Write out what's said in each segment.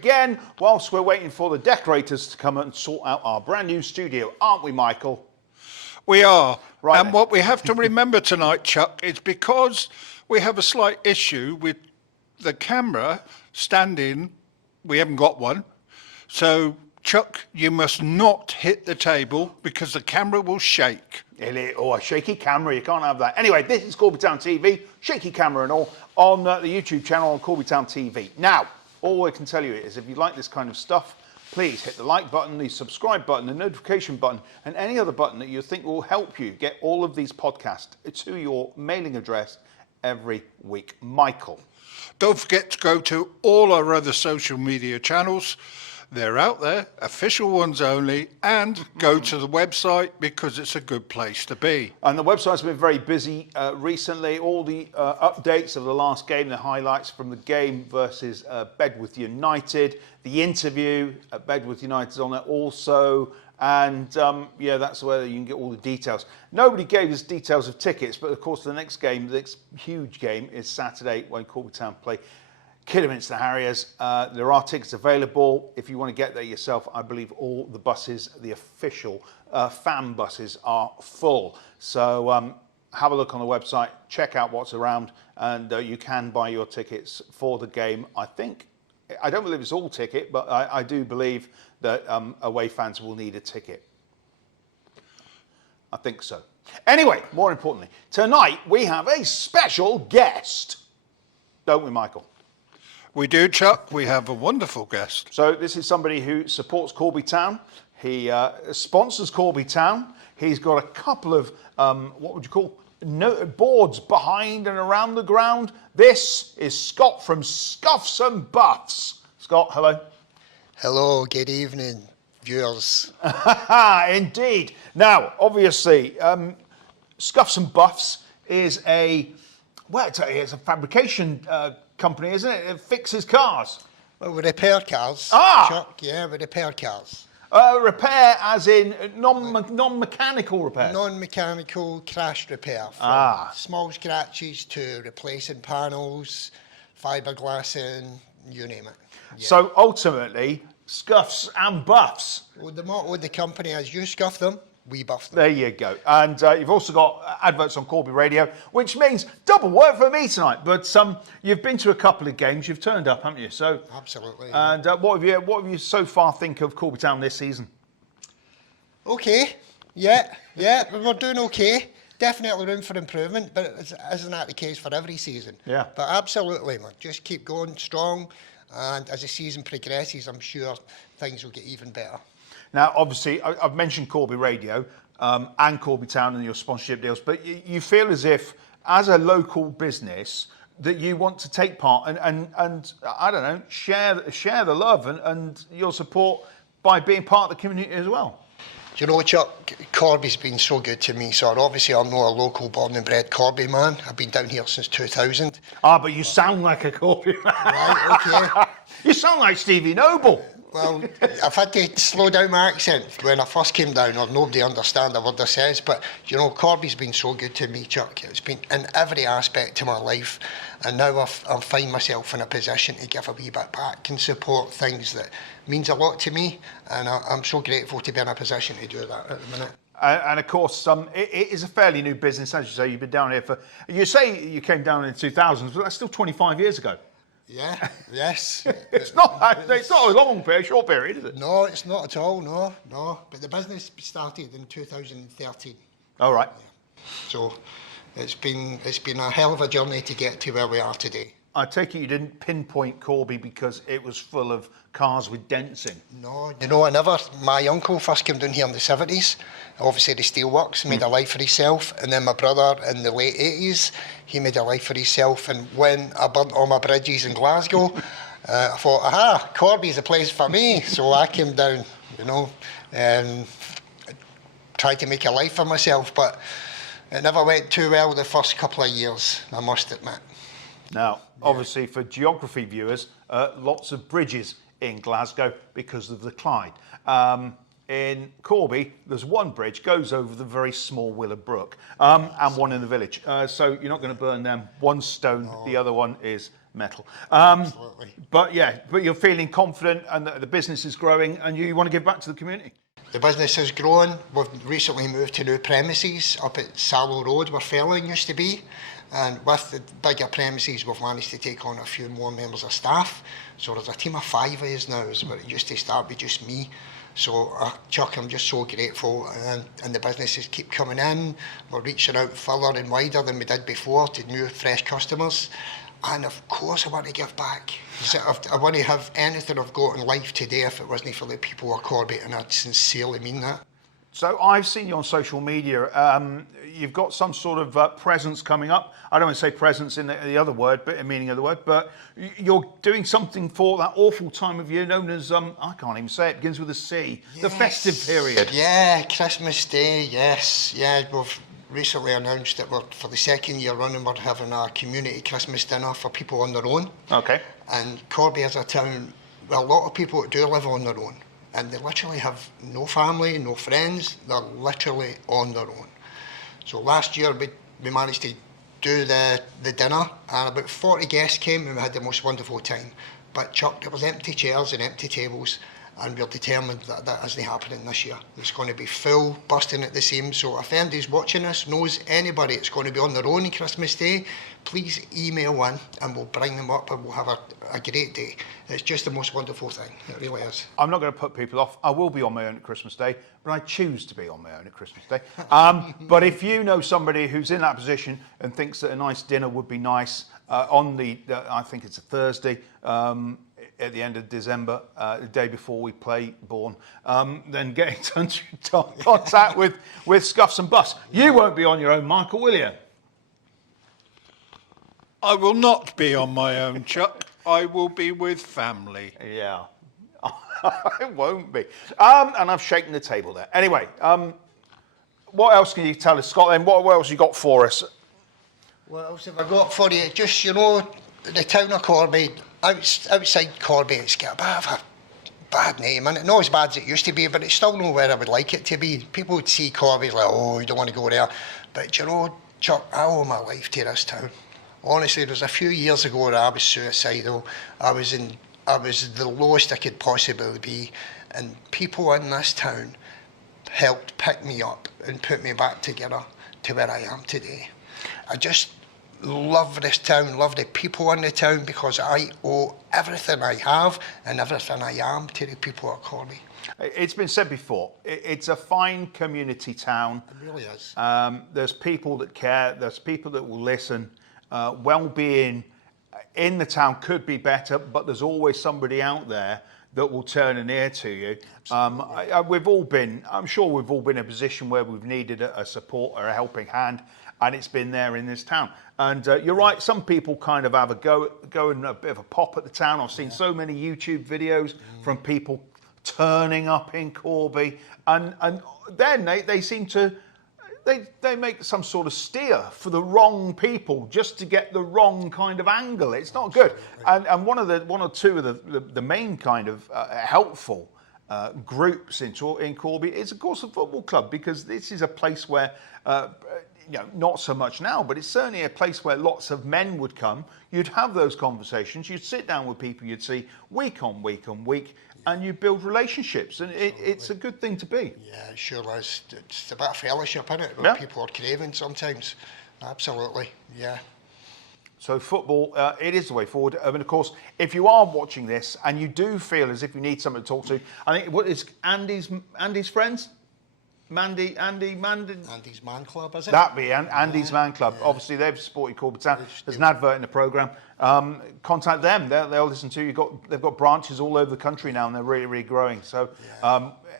again whilst we're waiting for the decorators to come and sort out our brand new studio, aren't we, Michael? We are. Right. And what we have to remember tonight, Chuck, is because we have a slight issue with the camera standing, we haven't got one. So, Chuck, you must not hit the table because the camera will shake. Oh, a shaky camera, you can't have that. Anyway, this is Corby Town TV, shaky camera and all, on the YouTube channel on Corby Town TV. Now, all I can tell you is if you like this kind of stuff, please hit the like button, the subscribe button, the notification button, and any other button that you think will help you get all of these podcasts to your mailing address every week. Michael. Don't forget to go to all our other social media channels. They're out there, official ones only, and go to the website because it's a good place to be. And the website's been very busy recently. All the updates of the last game, the highlights from the game versus Bedworth United, the interview at Bedworth United is on there also. And yeah, that's where you can get all the details. Nobody gave us details of tickets, but of course the next game, the next huge game is Saturday when Corby Town play Kidderminster Harriers. There are tickets available. If you want to get there yourself, I believe all the buses, the official fan buses, are full. So have a look on the website, check out what's around, and you can buy your tickets for the game. I don't believe it's all ticket, but I do believe that away fans will need a ticket. I think so. Anyway, more importantly, tonight we have a special guest. Don't we, Michael? We do, Chuck. We have a wonderful guest. So this is somebody who supports Corby Town. He sponsors Corby Town. He's got a couple of, what would you call, boards behind and around the ground. This is Scott from Scuffs Buffs. Scott, hello. Hello, good evening, viewers. Indeed. Now, obviously, Scuffs Buffs is it's a fabrication company, isn't it? It fixes cars. Well, we repair cars. Chuck, yeah, we repair cars. Repair as in non-mechanical repair? Non-mechanical crash repair. From small scratches to replacing panels, fiberglassing, you name it. Yeah. So ultimately, Scuffs and Buffs. Well, the motto of the company is you scuff them, we buff them. There you go. And you've also got adverts on Corby Radio, which means double work for me tonight. But you've been to a couple of games, you've turned up, haven't you? So absolutely. And what have you so far think of Corby Town this season? Okay. Yeah, we're doing okay. Definitely room for improvement, but isn't that the case for every season? Yeah. But absolutely, man. Just keep going strong. And as the season progresses, I'm sure things will get even better. Now, obviously, I've mentioned Corby Radio and Corby Town and your sponsorship deals, but you feel as if, as a local business, that you want to take part and I don't know, share the love and your support by being part of the community as well. Do you know, Chuck, Corby's been so good to me. So obviously I'm not a local born and bred Corby man. I've been down here since 2000. But you sound like a Corby man. Right, okay. You sound like Stevie Noble. Well, I've had to slow down my accent when I first came down, or nobody understand a word I says. But, you know, Corby's been so good to me, Chuck. It's been in every aspect of my life. And now I find myself in a position to give a wee bit back and support things that means a lot to me. And I'm so grateful to be in a position to do that at the minute. And of course, it is a fairly new business, as you say. You've been down here you say you came down in the 2000s, but that's still 25 years ago. Yeah, yes. It's not a long period, short period, is it? No, it's not at all, no. But the business started in 2013. All right. Yeah. So it's been a hell of a journey to get to where we are today. I take it you didn't pinpoint Corby because it was full of cars with dents in. No, you know, my uncle first came down here in the 70s, obviously the steelworks, made a life for himself, and then my brother in the late 80s, he made a life for himself, and when I burnt all my bridges in Glasgow, I thought, Corby's a place for me, so I came down, you know, and tried to make a life for myself, but it never went too well the first couple of years, I must admit. Now, obviously, for geography viewers, lots of bridges in Glasgow because of the Clyde. in Corby, there's one bridge goes over the very small Willard Brook, and one in the village. So you're not going to burn them. One stone, the other one is metal. Absolutely. But you're feeling confident, and the business is growing, and you want to give back to the community. The business has grown. We've recently moved to new premises up at Sallow Road where Felling used to be. And with the bigger premises, we've managed to take on a few more members of staff. So there's a team of 5 of us now, where it used to start with just me. So Chuck, I'm just so grateful, and the businesses keep coming in. We're reaching out further and wider than we did before to new, fresh customers. And of course I want to give back. I want to have anything I've got in life today if it wasn't for the people of Corby, and I sincerely mean that. So I've seen you on social media. You've got some sort of presence coming up. I don't want to say presence in the other word, but in meaning of the word. But you're doing something for that awful time of year known as, I can't even say it, begins with a C. Yes. The festive period. Yeah, Christmas Day, yes. Yeah, we've recently announced that for the second year running, we're having a community Christmas dinner for people on their own. Okay. And Corby is a town, well, a lot of people do live on their own. And they literally have no family, no friends. They're literally on their own. So last year we managed to do the dinner, and about 40 guests came, and we had the most wonderful time. But Chuck, there was empty chairs and empty tables, and we're determined that that isn't happening this year. It's going to be full, bursting at the seams. So if anybody's watching this, knows anybody that's going to be on their own on Christmas Day, please email in and we'll bring them up and we'll have a great day. It's just the most wonderful thing. It really is. I'm not going to put people off. I will be on my own at Christmas Day, but I choose to be on my own at Christmas Day. But if you know somebody who's in that position and thinks that a nice dinner would be nice on I think it's a Thursday, at the end of December, the day before we play Bourne, then get in contact with Scuffs and Buffs. You won't be on your own, Michael, will you? I will not be on my own, Chuck. I will be with family. Yeah, I won't be. And I've shaken the table there. Anyway, what else can you tell us, Scott? What else you got for us? What else have I got for you? Just, the town of Corby, outside Corby, it's got a bit of a bad name, and it's not as bad as it used to be, but it's still not where I would like it to be. People would see Corby like, oh, you don't want to go there. But Chuck, I owe my life to this town. Honestly, there was a few years ago where I was suicidal. I was the lowest I could possibly be, and people in this town helped pick me up and put me back together to where I am today. I just love this town, love the people in the town, because I owe everything I have and everything I am to the people of Corby. It's been said before, it's a fine community town. It really is. There's people that care, there's people that will listen. Well-being in the town could be better, but there's always somebody out there that will turn an ear to you. I'm sure we've all been in a position where we've needed a support or a helping hand, and it's been there in this town. And you're right, some people kind of have a go and a bit of a pop at the town. I've seen so many YouTube videos from people turning up in Corby, and then they seem to they make some sort of steer for the wrong people just to get the wrong kind of angle. It's not good. And one or two of the main kind of helpful groups in Corby is, of course, the football club, because this is a place where, not so much now, but it's certainly a place where lots of men would come. You'd have those conversations. You'd sit down with people you'd see week on week on week, and you build relationships, and it's a good thing to be. Yeah, it sure is. It's a bit of fellowship, isn't it? What people are craving sometimes. Absolutely, yeah. So football, it is the way forward. And of course, if you are watching this and you do feel as if you need someone to talk to, I think what is Andy's friends? Andy's Man Club, is it? That'd be Andy's Man Club. Yeah. Obviously, they've supported Corby Town. There's an advert in the programme. Contact them. They'll listen to you. They've got branches all over the country now, and they're really, really growing. So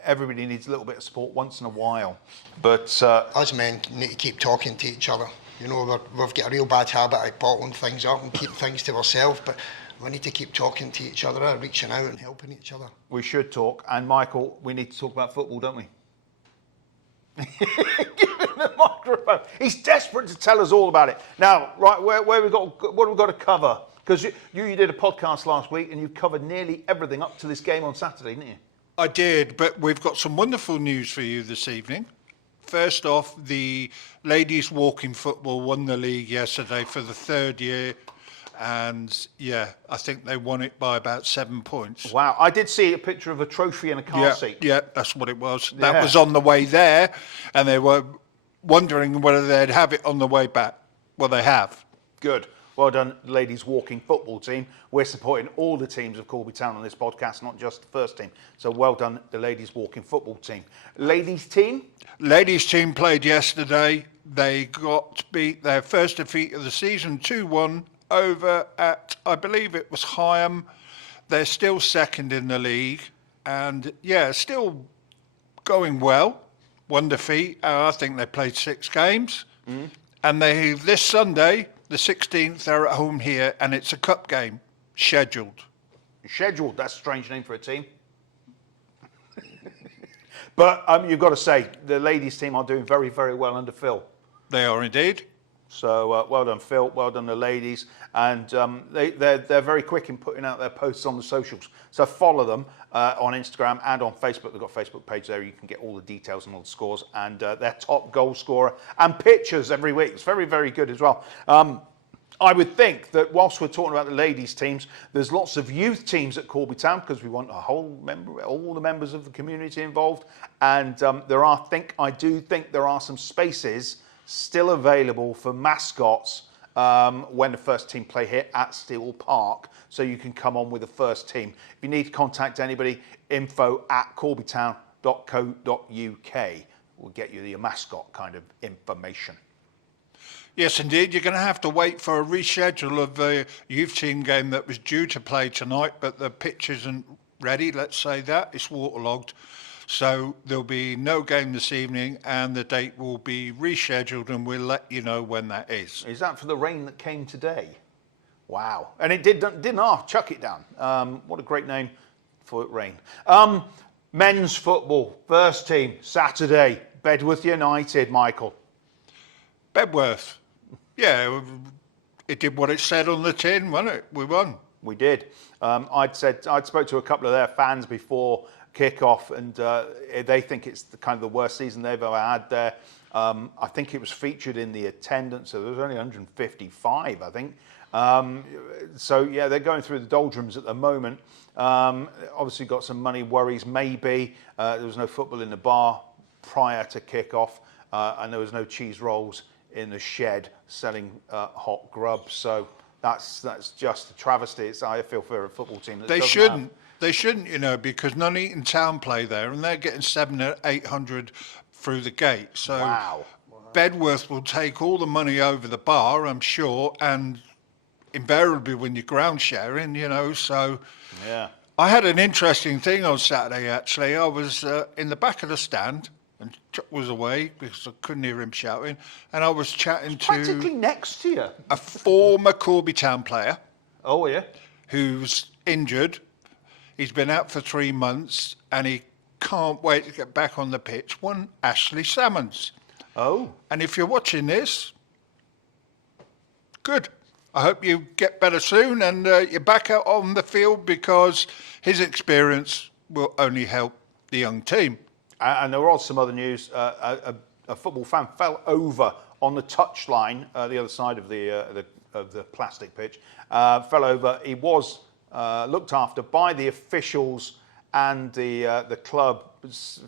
everybody needs a little bit of support once in a while. But us men need to keep talking to each other. We've got a real bad habit of bottling things up and keep things to ourselves, but we need to keep talking to each other, reaching out and helping each other. We should talk. And Michael, we need to talk about football, don't we? Give him the microphone. He's desperate to tell us all about it. Now, right, what have we got to cover? Because you did a podcast last week and you covered nearly everything up to this game on Saturday, didn't you? I did, but we've got some wonderful news for you this evening. First off, the ladies walking football won the league yesterday for the third year. And yeah, I think they won it by about 7 points. Wow, I did see a picture of a trophy in a car seat. Yeah, that's what it was. That was on the way there, and they were wondering whether they'd have it on the way back. Well, they have. Good. Well done, ladies walking football team. We're supporting all the teams of Corby Town on this podcast, not just the first team. So well done, the ladies walking football team. Ladies team? Ladies team played yesterday. They got beat their first defeat of the season, 2-1 over at, I believe it was Higham. They're still second in the league. And yeah, still going well. One defeat. I think they played 6 games. And they this Sunday, the 16th, they're at home here, and it's a cup game, scheduled. Scheduled, that's a strange name for a team. But you've got to say, the ladies team are doing very, very well under Phil. They are indeed. So well done, Phil. Well done, the ladies. And they're very quick in putting out their posts on the socials. So follow them on Instagram and on Facebook. They've got a Facebook page there. You can get all the details and all the scores and their top goal scorer and pictures every week. It's very, very good as well. I would think that whilst we're talking about the ladies' teams, there's lots of youth teams at Corby Town because we want all the members of the community involved. And I do think there are some spaces still available for mascots when the first team play here at Steel Park, so you can come on with the first team. If you need to contact anybody, info@corbytown.co.uk will get you the mascot kind of information. Yes, indeed. You're going to have to wait for a reschedule of the youth team game that was due to play tonight, but the pitch isn't ready, let's say that. It's waterlogged. So there'll be no game this evening, and the date will be rescheduled, and we'll let you know when that is. Is that for the rain that came today? Wow. And it didn't chuck it down. What a great name for rain. Men's football, first team, Saturday, Bedworth United, Michael. Bedworth. Yeah, it did what it said on the tin, wasn't it? We won. We did. I'd spoke to a couple of their fans before kick-off, and they think it's the worst season they've ever had there. I think it was featured in the attendance, so there was only 155, I think. So yeah, they're going through the doldrums at the moment. Obviously got some money worries, maybe. There was no football in the bar prior to kick-off, and there was no cheese rolls in the shed selling hot grub. So that's just a travesty. I feel for a football team that They shouldn't, because Nuneaton Town play there, and they're getting 700 or 800 through the gate. So wow. Bedworth will take all the money over the bar, I'm sure, and invariably when you're ground sharing, so... Yeah. I had an interesting thing on Saturday, actually. I was in the back of the stand, and Chuck was away because I couldn't hear him shouting, and I was chatting to... Practically next to you. A former Corby Town player. Oh, yeah. Who's injured. He's been out for 3 months, and he can't wait to get back on the pitch. One Ashley Salmons. Oh. And if you're watching this, good. I hope you get better soon and you're back out on the field, because his experience will only help the young team. And there was some other news. A football fan fell over on the touchline, the other side of the plastic pitch. Fell over. He was looked after by the officials and the club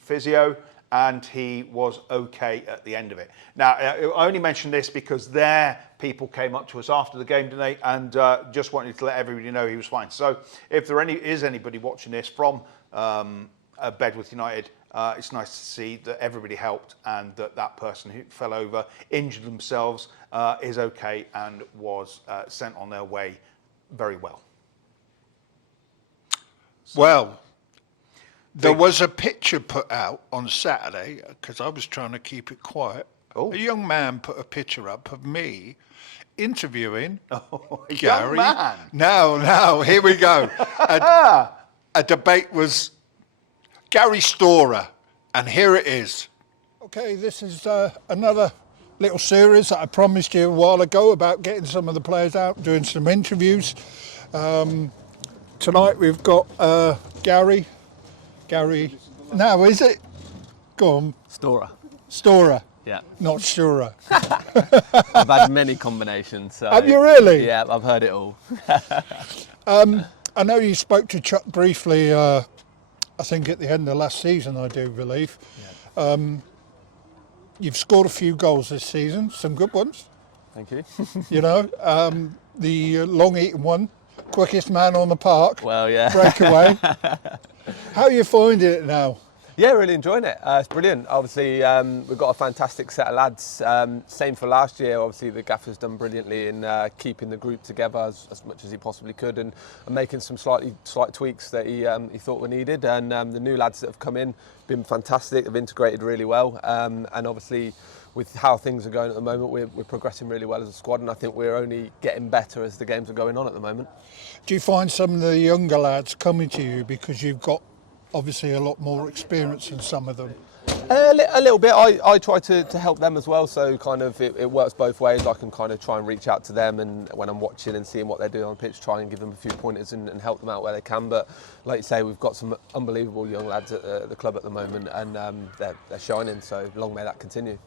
physio, and he was okay at the end of it. Now, I only mention this because their people came up to us after the game, didn't they? And just wanted to let everybody know he was fine. So if there is anybody watching this from Bedworth United, it's nice to see that everybody helped, and that person who fell over, injured themselves, is okay and was sent on their way very well. Well, there was a picture put out on Saturday, because I was trying to keep it quiet. Oh. A young man put a picture up of me interviewing Gary. Young man. No, here we go. A debate was Gary Stohrer, and here it is. Okay, this is another little series that I promised you a while ago about getting some of the players out, doing some interviews. Tonight we've got Gary Gary. Now, is it? Go on. Stohrer. Stohrer. Yeah. Not Stohrer. I've had many combinations. So, Have you really? Yeah, I've heard it all. I know you spoke to Chuck briefly, I think at the end of last season, I do believe. Yeah. You've scored a few goals this season, some good ones. Thank you. You know, the long-eaten one, quickest man on the park, Well, yeah. breakaway. How are you finding it now? Yeah, really enjoying it. It's brilliant. Obviously, we've got a fantastic set of lads. Same for last year. Obviously, the gaffer's done brilliantly in keeping the group together as much as he possibly could, and making some slight tweaks that he thought were needed. And the new lads that have come in been fantastic. Have integrated really well. And obviously, with how things are going at the moment, we're progressing really well as a squad, and I think we're only getting better as the games are going on at the moment. Do you find some of the younger lads coming to you because you've got obviously a lot more experience than some of them? A little bit. I try to help them as well, so kind of it works both ways. I can kind of try and reach out to them, and when I'm watching and seeing what they're doing on the pitch, try and give them a few pointers and help them out where they can. But like you say, we've got some unbelievable young lads at the club at the moment, and they're shining, so long may that continue.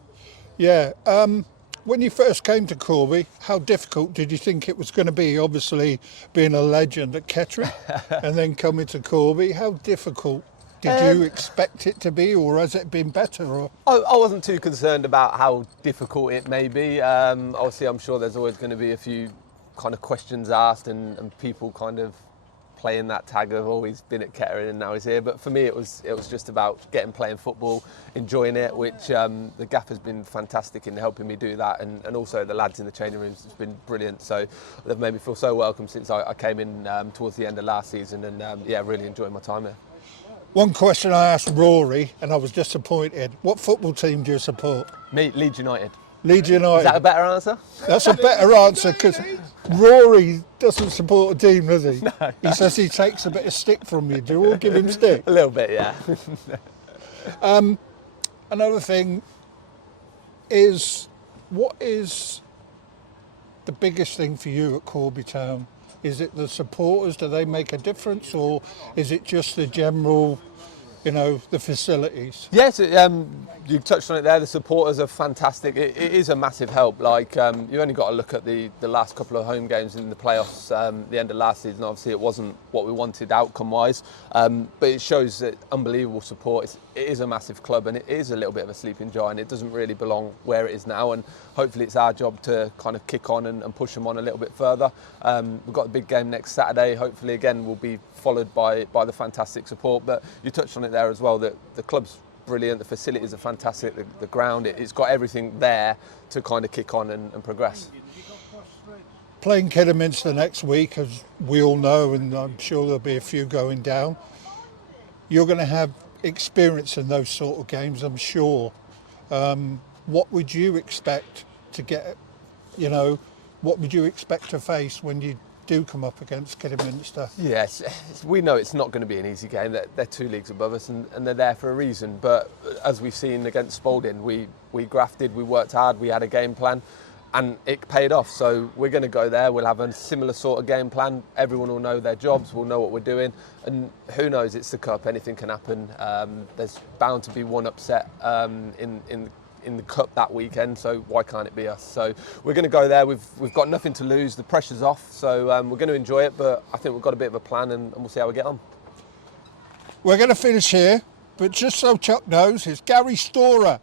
Yeah. When you first came to Corby, how difficult did you think it was going to be? Obviously, being a legend at Kettering and then coming to Corby, how difficult did you expect it to be, or has it been better? Or I wasn't too concerned about how difficult it may be. Obviously, I'm sure there's always going to be a few kind of questions asked, and people kind of playing that tag of always been at Kettering and now he's here. But for me, it was just about playing football, enjoying it, which the gaffer's been fantastic in helping me do that, and also the lads in the training rooms has been brilliant. So they've made me feel so welcome since I came in towards the end of last season, and really enjoying my time there. one question I asked Rory, and I was disappointed. What football team do you support? Me, Leeds United. Leeds United. Is that a better answer? That's a better answer, because Rory doesn't support a team, does he? No. He says he takes a bit of stick from you. Do you all give him stick? A little bit, yeah. Another thing is, what is the biggest thing for you at Corby Town? Is it the supporters? Do they make a difference, or is it just the general, the facilities? Yes, you touched on it there. The supporters are fantastic. It is a massive help. Like you've only got to look at the last couple of home games in the playoffs, the end of last season. Obviously, it wasn't what we wanted outcome-wise, but it shows that unbelievable support. It is a massive club, and it is a little bit of a sleeping giant. It doesn't really belong where it is now, and hopefully it's our job to kind of kick on and push them on a little bit further. We've got the big game next Saturday. Hopefully, again, we'll be followed by the fantastic support. But you touched on it there as well, that the club's brilliant, the facilities are fantastic, the ground, it's got everything there to kind of kick on and progress. Playing Kidderminster next week, as we all know, and I'm sure there'll be a few going down, you're going to have experience in those sort of games, I'm sure. What would you expect to get, what would you expect to face when you do come up against Kidderminster? Yes, we know it's not going to be an easy game. They're 2 leagues above us, and they're there for a reason. But as we've seen against Spalding, we grafted, we worked hard, we had a game plan, and it paid off. So we're going to go there, we'll have a similar sort of game plan. Everyone will know their jobs, we'll know what we're doing, and who knows, it's the cup, anything can happen. There's bound to be one upset in the cup that weekend, so why can't it be us? So we're going to go there. We've got nothing to lose. The pressure's off, so we're going to enjoy it. But I think we've got a bit of a plan, and we'll see how we get on. We're going to finish here, but just so Chuck knows, it's Gary Stohrer.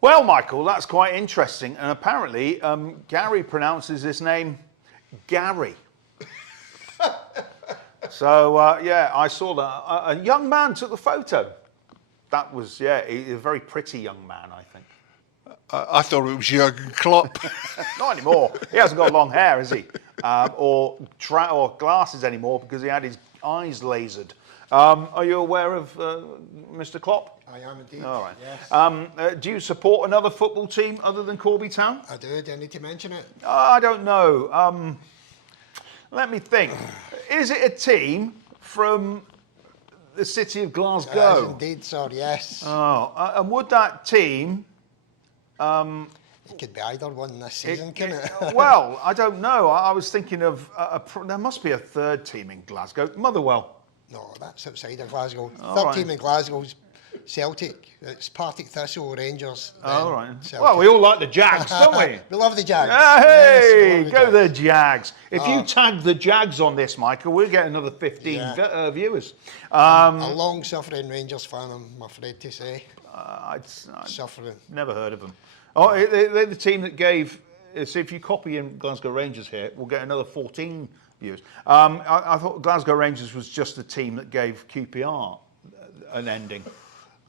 Well, Michael, that's quite interesting. And apparently, Gary pronounces his name Gary. So, I saw that. A young man took the photo. That was, a very pretty young man, I think. I thought it was Jurgen Klopp. Not anymore. He hasn't got long hair, has he? Or glasses anymore, because he had his eyes lasered. Are you aware of Mr. Klopp? I am indeed. All right. Yes. Do you support another football team other than Corby Town? I do. Do I need to mention it? I don't know. Let me think. Is it a team from the city of Glasgow? It is indeed, sir, yes. Oh, and would that team... it could be either one this season, couldn't it? Well, I don't know. I was thinking of... there must be a third team in Glasgow. Motherwell. No, that's outside of Glasgow. All Third right. team in Glasgow's Celtic. It's Partick Thistle, Rangers. All then right. Celtic. Well, we all like the Jags, don't we? We love the Jags. Hey, Yes, we go love the Jags. If you Oh. tag the Jags on this, Michael, we'll get another 15 Yeah. viewers. A long-suffering Rangers fan, I'm afraid to say. I'd Suffering. never heard of them. Oh, they're the team that gave. So if you copy in Glasgow Rangers here, we'll get another 14 viewers. I thought Glasgow Rangers was just the team that gave QPR an ending.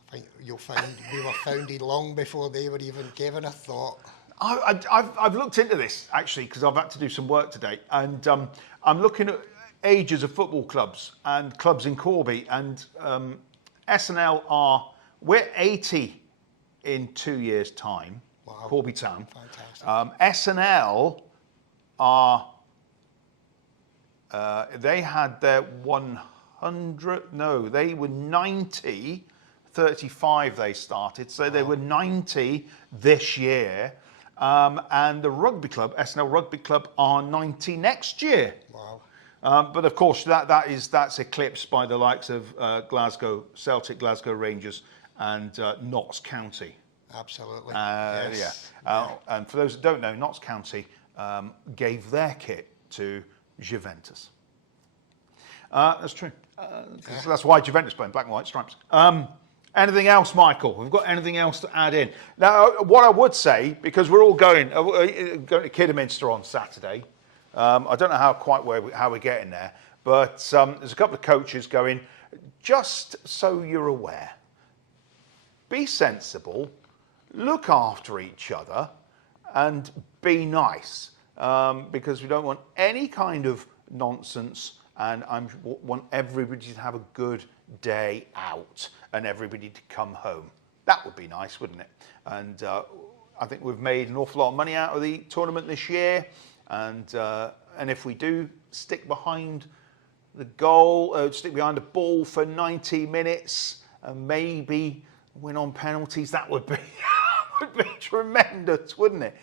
I think you'll find we were founded long before they were even given a thought. I've looked into this actually because I've had to do some work today, and I'm looking at ages of football clubs and clubs in Corby, and SNL we're 80 in 2 years' time. Wow. Corby Town. Fantastic. SNL are they had their 100. No, they were 90. 35 they started, so they were 90 this year, and the rugby club, SNL Rugby Club, are 90 next year. Wow. But of course that's eclipsed by the likes of Glasgow Celtic, Glasgow Rangers, and Notts County. Absolutely. Yes. And for those that don't know, Notts County gave their kit to Juventus. That's true. So that's why Juventus play in black and white stripes. Anything else, Michael? We've got anything else to add in? Now, what I would say, because we're all going to Kidderminster on Saturday. I don't know how we're getting there, but there's a couple of coaches going. Just so you're aware, be sensible, look after each other, and be nice, because we don't want any kind of nonsense, and I want everybody to have a good day out and everybody to come home. That would be nice, wouldn't it? And I think we've made an awful lot of money out of the tournament this year, and if we do stick behind the goal, stick behind the ball for 90 minutes, and maybe win on penalties, that would be would be tremendous, wouldn't it?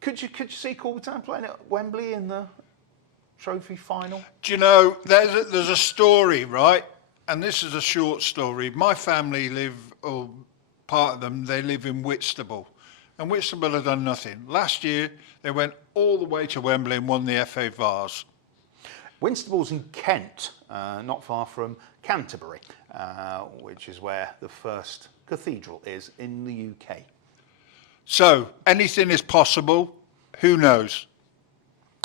Could you see Corby Town playing at Wembley in the trophy final? Do you know, there's a story, right? And this is a short story. My family live, or part of them, they live in Whitstable. And Whitstable have done nothing. Last year, they went all the way to Wembley and won the FA Vase. Whinstable's in Kent, not far from Canterbury, which is where the first cathedral is in the UK. So, anything is possible. Who knows?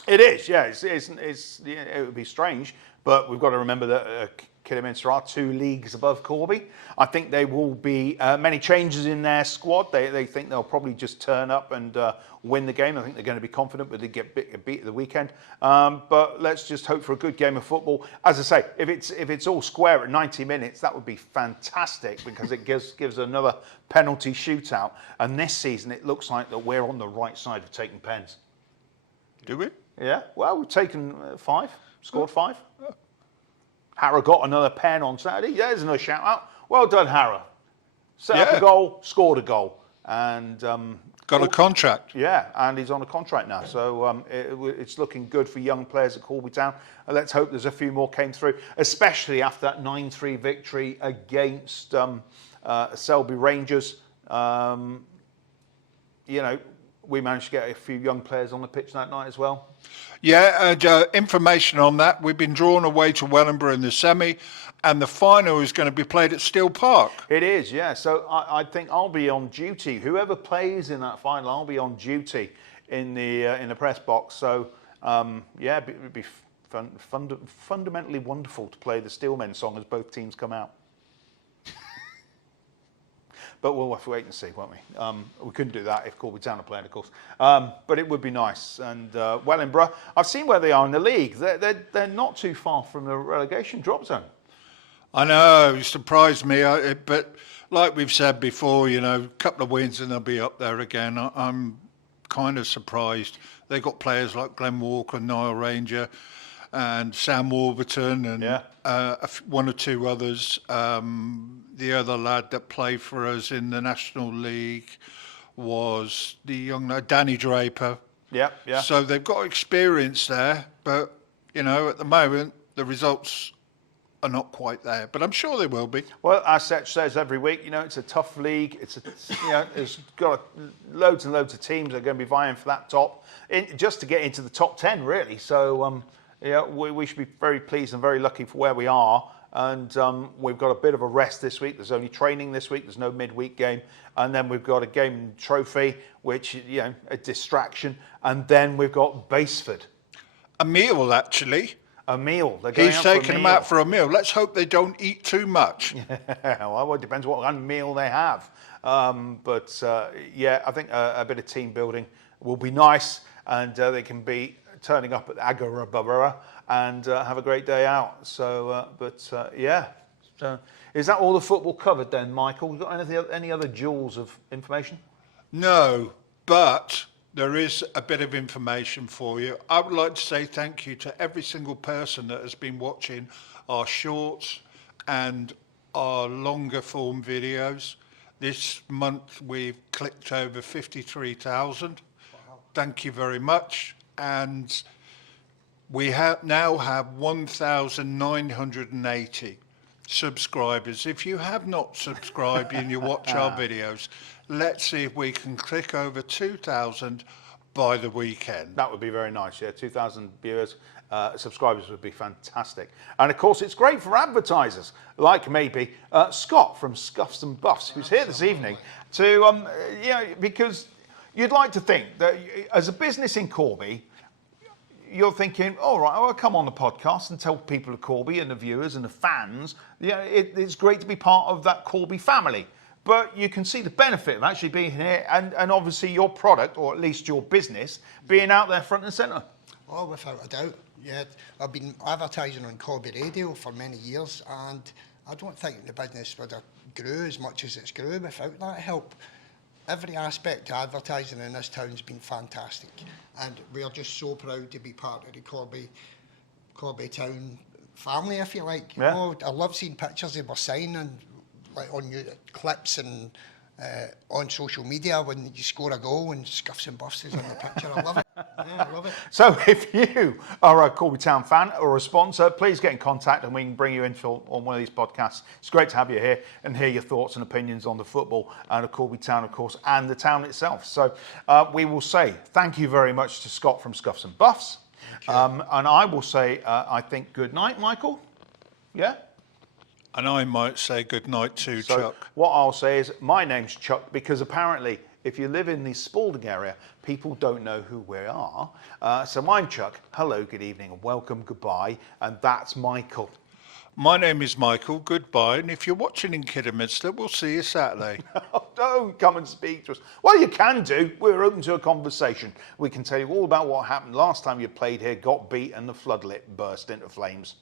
It is, yeah. It would be strange, but we've got to remember that Kidderminster are 2 leagues above Corby. I think there will be many changes in their squad. They think they'll probably just turn up and win the game. I think they're going to be confident, but they get beat at the weekend. But let's just hope for a good game of football. As I say, if it's all square at 90 minutes, that would be fantastic, because it gives another penalty shootout. And this season, it looks like that we're on the right side of taking pens. Do we? Yeah. Well, we've taken 5, scored 5. Harrow got another pen on Saturday. There's another shout out. Well done, Harrow. Set up a goal, scored a goal, and got a contract. Yeah, and he's on a contract now. So it's looking good for young players at Corby Town. Let's hope there's a few more came through, especially after that 9-3 victory against Selby Rangers. We managed to get a few young players on the pitch that night as well. Yeah, information on that. We've been drawn away to Wellingborough in the semi, and the final is going to be played at Steel Park. It is, yeah. So I think I'll be on duty. Whoever plays in that final, I'll be on duty in the press box. So it'd be fundamentally wonderful to play the Steelmen song as both teams come out. But we'll have to wait and see, won't we? We couldn't do that if Corby Town are playing, of course. But it would be nice. And Wellingborough, I've seen where they are in the league. They're not too far from the relegation drop zone. I know, it surprised me. But like we've said before, a couple of wins and they'll be up there again. I'm kind of surprised. They've got players like Glenn Walker, Niall Ranger, and Sam Warburton, and one or two others. The other lad that played for us in the National League was the young lad, Danny Draper. Yeah. So they've got experience there, but, at the moment, the results are not quite there, but I'm sure they will be. Well, as Setch says every week, it's a tough league. It's got loads and loads of teams that are going to be vying for that top, just to get into the top 10, really. So, we should be very pleased and very lucky for where we are. And we've got a bit of a rest this week. There's only training this week. There's no midweek game. And then we've got a game trophy, which, a distraction. And then we've got Baseford. A meal, actually. A meal. They're going He's out for a taking them meal. out for a meal. Let's hope they don't eat too much. Well, it depends what kind of meal they have. I think a bit of team building will be nice. And they can be turning up at Agora and have a great day out. So, So, is that all the football covered then, Michael? We've got any other jewels of information? No, but there is a bit of information for you. I would like to say thank you to every single person that has been watching our shorts and our longer form videos. This month we've clicked over 53,000. Wow. Thank you very much. And we now have 1,980 subscribers. If you have not subscribed and you watch our videos, let's see if we can click over 2,000 by the weekend. That would be very nice. Yeah, 2,000 viewers, subscribers would be fantastic. And of course, it's great for advertisers like maybe Scott from Scuffs and Buffs, who's here this evening, to because you'd like to think that as a business in Corby, you're thinking, all right, I'll come on the podcast and tell people of Corby and the viewers and the fans, it's great to be part of that Corby family. But you can see the benefit of actually being here and obviously your product, or at least your business, being out there front and centre. Oh, without a doubt. Yeah, I've been advertising on Corby Radio for many years, and I don't think the business would have grew as much as it's grew without that help. Every aspect of advertising in this town's been fantastic, and we are just so proud to be part of the Corby Town family, if you like. Yeah. I love seeing pictures they were signing, like on clips and on social media when you score a goal and Scuffs and Buffs is on the picture. I love it. Yeah, I love it. So if you are a Corby Town fan or a sponsor, please get in contact and we can bring you in on one of these podcasts. It's great to have you here and hear your thoughts and opinions on the football and of Corby Town, of course, and the town itself. So we will say thank you very much to Scott from Scuffs and Buffs. And I will say, I think, good night, Michael. Yeah? And I might say good night to Chuck. What I'll say is, my name's Chuck, because apparently, if you live in the Spalding area, people don't know who we are. So I'm Chuck. Hello, good evening, and welcome, goodbye. And that's Michael. My name is Michael. Goodbye. And if you're watching in Kidderminster, we'll see you Saturday. Oh, don't come and speak to us. Well, you can do. We're open to a conversation. We can tell you all about what happened last time you played here, got beat, and the floodlit burst into flames.